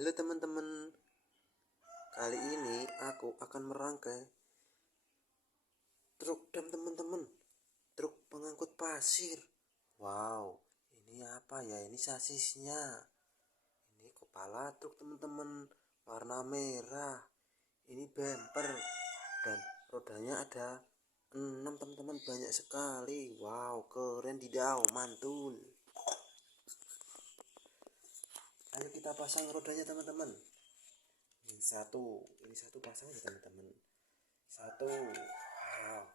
Halo teman-teman, kali ini aku akan merangkai truk dam teman-teman, truk pengangkut pasir. Wow, ini apa ya? Ini sasisnya. Ini kepala truk teman-teman, warna merah. Ini bumper dan rodanya ada 6 teman-teman, banyak sekali. Wow, keren didau, mantul. Ayo kita pasang rodanya teman-teman. Ini satu pasang ya teman-teman. Satu. Wow,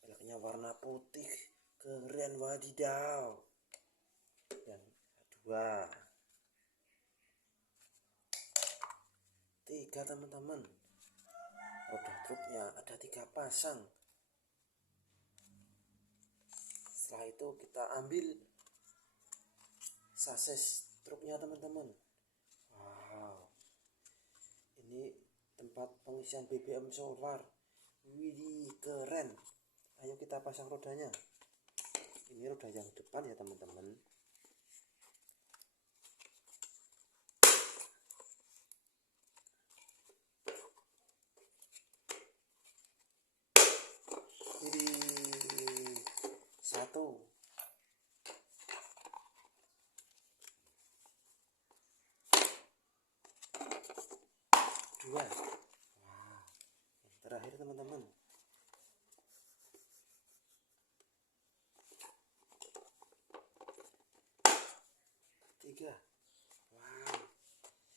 velgnya warna putih, keren wadidaw. Dan dua, tiga teman-teman. Roda truknya ada 3 pasang. Setelah itu kita ambil sasis truknya teman-teman. Wow, ini tempat pengisian BBM solar. Widih, keren. Ayo kita pasang rodanya. Ini roda yang depan ya teman-teman. Widih, satu, dua. Wah, yang terakhir teman-teman. Tiga. Wow,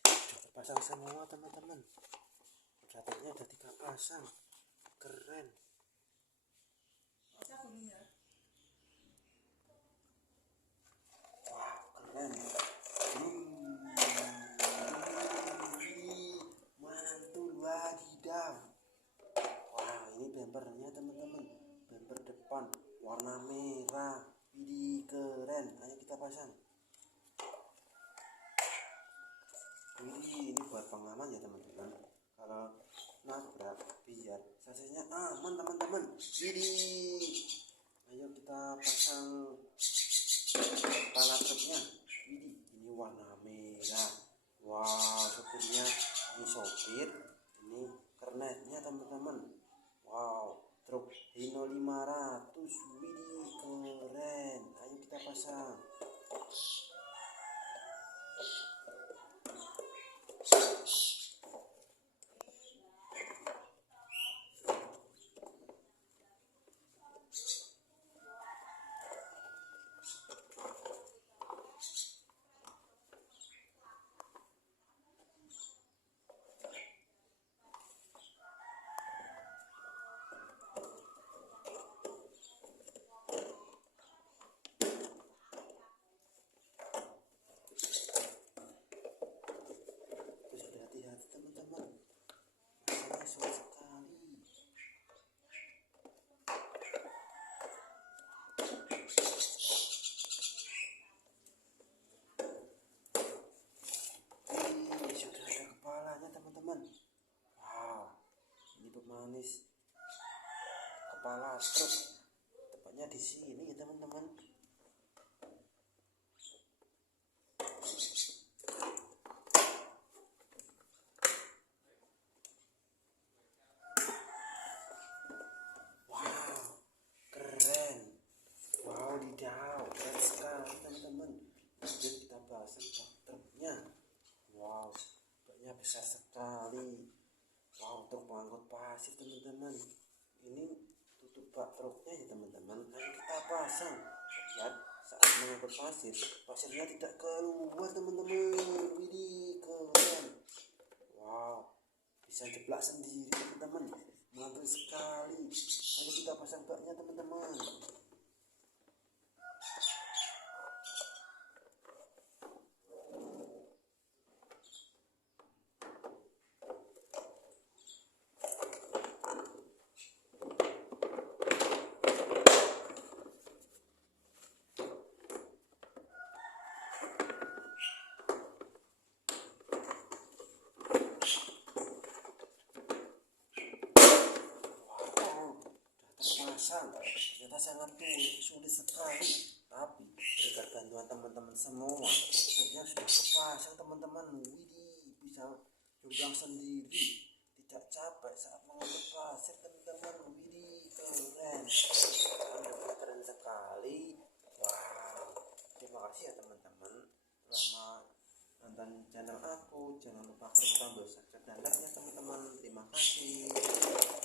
sudah terpasang semua teman-teman. Rodanya ada 3 pasang. Keren. Wow, keren. Mantul wadidaw. Wah, ini bumpernya teman-teman. Bumper depan warna merah. Widih, keren. Ayo kita pasang. Ini buat pengaman ya teman-teman, kalau nabrak biar sasisnya aman teman-teman. Widih, ayo kita pasang kepala truknya. Widih, ini warna merah. Wow, sopirnya ini sopir, ini kernetnya teman-teman. Wow, truk Hino 500. Widih, keren. Ayo kita pasang. Wow, ini pemanis kepala truk, tepatnya di sini ya teman-teman. Wow, keren. Wow, didau, keren sekali teman-teman. Lanjut kita pasang bak truknya. Wow, baknya besar sekali. Wow, truk pengangkut pasir teman-teman. Ini tutup bak truknya ya teman-teman. Ayo kita pasang. Lihat, saat mengangkut pasir, pasirnya tidak keluar teman-teman. Widih, keren. Wow, bisa jeblak sendiri teman-teman. Mantul sekali. Ayo kita pasang baknya teman-teman. Ternyata sangat sulit sekali, tapi berkat bantuan teman-teman semua truknya sudah kepasang teman-teman. Widih, bisa jomblang sendiri, tidak capek saat mengotak pasir teman-teman. Widih, keren, keren sekali. Wow, terima kasih ya teman-teman telah nonton channel aku. Jangan lupa klik tombol subscribe dan like nya teman-teman. Terima kasih.